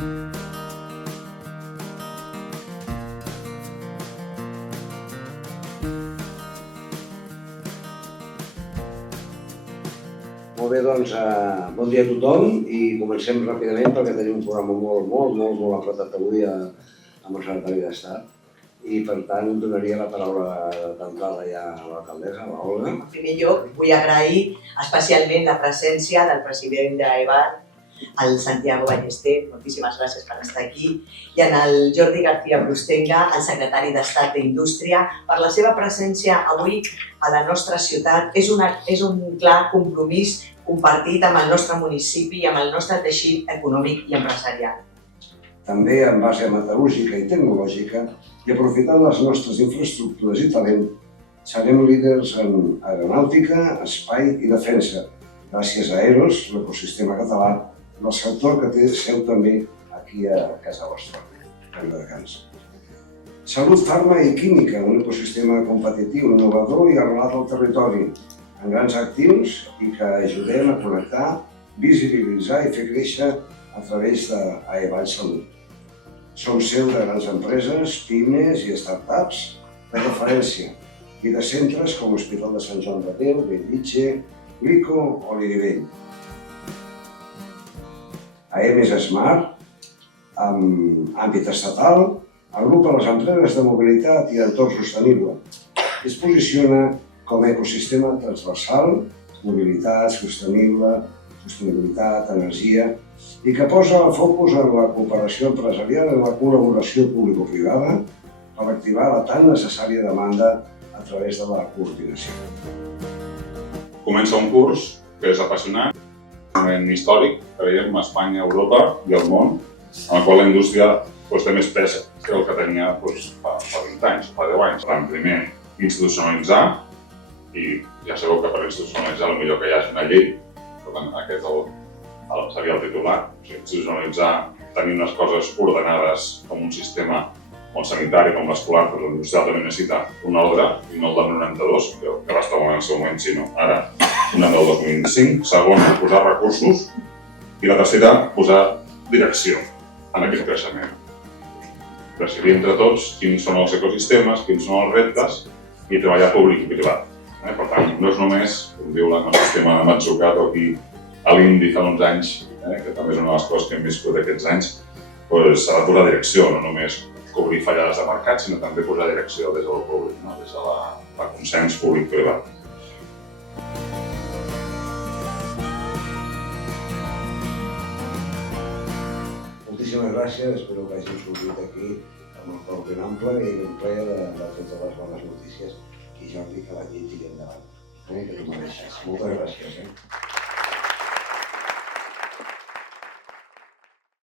Molt bé, doncs, bon dia a tothom i comencem ràpidament perquè tenim un programa molt apretat avui amb el secretari d'Estat i, per tant, donaria la paraula d'entrada ja a l'alcaldessa, a l'Olga. En primer lloc, vull agrair especialment la presència del president d'EBAR, el Santiago Ballester, moltíssimes gràcies per estar aquí, i en el Jordi García Brustenga, el secretari d'Estat d'Indústria, per la seva presència avui a la nostra ciutat. És un clar compromís compartit amb el nostre municipi i amb el nostre teixit econòmic i empresarial. També en base metal·lúrgica i tecnològica i aprofitant les nostres infraestructures i talent, serem líders en aeronàutica, espai i defensa, gràcies a Aeros, l'ecosistema català, del sector que té seu també aquí a casa vostra, a Viladecans. Salut, farma i química, un ecosistema competitiu, innovador i arrelat al territori, amb grans actius i que ajudem a connectar, visibilitzar i fer créixer a través d'Aevall Salut. Som seu de grans empreses, pimes i startups de referència i de centres com l'Hospital de Sant Joan de Déu, Bellvitge, Lico o l'Irivell. AEMS Smart, amb àmbit estatal, agrupa les empreses de mobilitat i entorn sostenible. Es posiciona com a ecosistema transversal, mobilitat sostenible, sostenibilitat, energia, i que posa el focus en la cooperació empresarial i en la col·laboració público-privada per activar la tan necessària demanda a través de la coordinació. Comença un curs que és apassionant, un moment històric que veiem a Espanya, a Europa i al món, en el qual la indústria té més pes que el que tenia fa 20 anys o fa 10 anys. En primer, institucionalitzar, i ja sabeu que per institucionalitzar el millor que hi ha és una llei, per tant aquest seria el titular. Institucionalitzar, tenir unes coses ordenades com un sistema molt sanitari, com l'escolar, però l'industrial també necessita un ordre, i no el del 92, que va estar en el seu moment, sinó ara una del 2005. Segon, posar recursos. I la tercera, posar direcció en aquest creixement. Decidir entre tots quins són els ecosistemes, quins són els reptes i treballar públic i privat. Per tant, no és només, com diu el sistema de Matsukato aquí a l'Indi fa uns anys, que també és una de les coses que hem viscut aquests anys, s'ha de posar direcció, no només cobrir fallades de mercat, sinó també posar direcció des del públic, des de la consens públic-privat. Moltíssimes gràcies, espero que hàgim sortit aquí amb el cor ben ample i ben ple de totes les bones notícies. I Jordi, que la llei tiri endavant, que t'ho mereixes. Moltes gràcies.